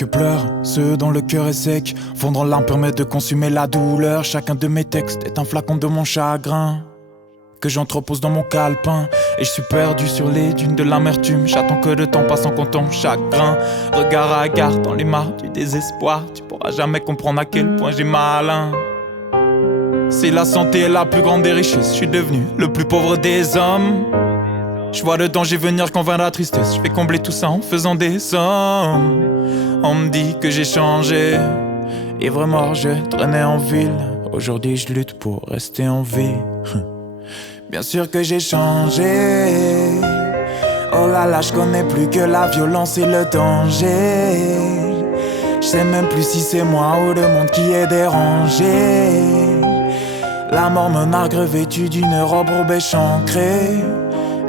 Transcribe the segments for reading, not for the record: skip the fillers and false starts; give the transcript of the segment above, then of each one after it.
Que pleurent ceux dont le cœur est sec, fondre l'âme permet de consumer la douleur. Chacun de mes textes est un flacon de mon chagrin que j'entrepose dans mon calepin. Et je suis perdu sur les dunes de l'amertume. J'attends que le temps passe en comptant chagrin. Regard à regard dans les mares du désespoir. Tu pourras jamais comprendre à quel point j'ai malin. Si la santé est la plus grande des richesses, je suis devenu le plus pauvre des hommes. Je vois le danger venir quand vient la tristesse. Je vais combler tout ça en faisant des sommes. On me dit que j'ai changé. Ivre mort, je traînais en ville. Aujourd'hui je lutte pour rester en vie. Bien sûr que j'ai changé. Oh là là, je connais plus que la violence et le danger. Je sais même plus si c'est moi ou le monde qui est dérangé. La mort me nargue revêtue d'une robe rouge échancrée.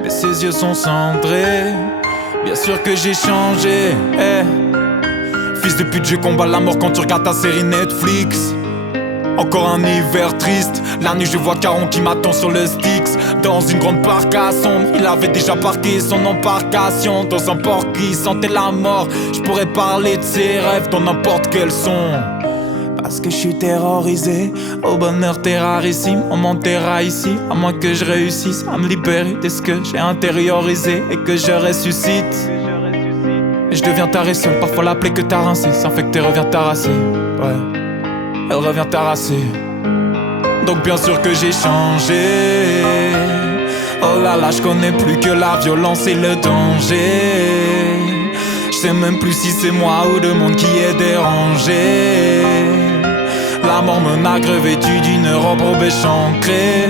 Mais ses yeux sont cendrés. Bien sûr que j'ai changé. Fils de pute, je combat la mort quand tu regardes ta série Netflix. Encore un hiver triste. La nuit je vois Caron qui m'attend sur le Styx. Dans une grande parc à sombre. Il avait déjà parqué son embarcation dans un port qui sentait la mort. Je pourrais parler de ses rêves dans n'importe quel son. Parce que je suis terrorisé, au bonheur terrarissime. On m'enterra ici, à moins que je réussisse à me libérer de ce que j'ai intériorisé et que je ressuscite. Et je deviens taré seul, parfois la plaie que t'as rincée s'infecter revient t'arraser. Ouais, elle revient t'arraser. Donc bien sûr que j'ai changé. Oh là là, je connais plus que la violence et le danger. Je sais même plus si c'est moi ou le monde qui est dérangé. La mort me nargue revêtue d'une robe rouge échancrée.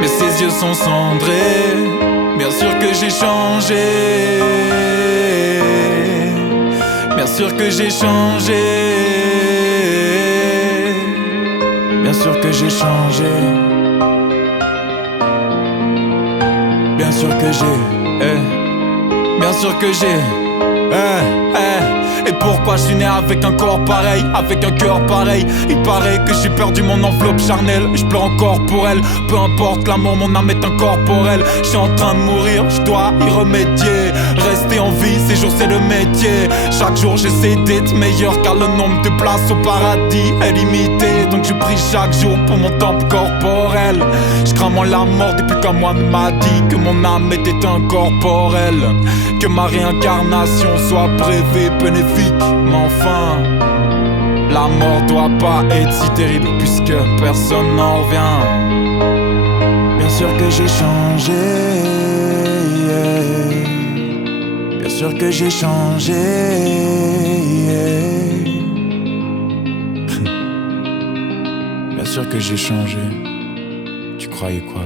Mais ses yeux sont cendrés. Bien sûr que j'ai changé. Bien sûr que j'ai changé. Bien sûr que j'ai changé. Bien sûr que j'ai. Bien sûr que j'ai. Et pourquoi je suis né avec un corps pareil, avec un cœur pareil? Il paraît que j'ai perdu mon enveloppe charnelle. Je pleure encore pour elle, peu importe l'amour, mon âme est incorporelle. Je suis en train de mourir, je dois y remédier. Rester en vie, ces jours c'est le métier. Chaque jour j'essaie d'être meilleur, car le nombre de places au paradis est limité. Donc je prie chaque jour pour mon temple corporel. Je crame en la mort depuis qu'un moine m'a dit que mon âme était incorporelle. Que ma réincarnation soit prévée, bénéfique. Mais enfin, la mort doit pas être si terrible puisque personne n'en revient. Bien sûr que j'ai changé. Bien sûr que j'ai changé. Bien sûr que j'ai changé. Tu croyais quoi?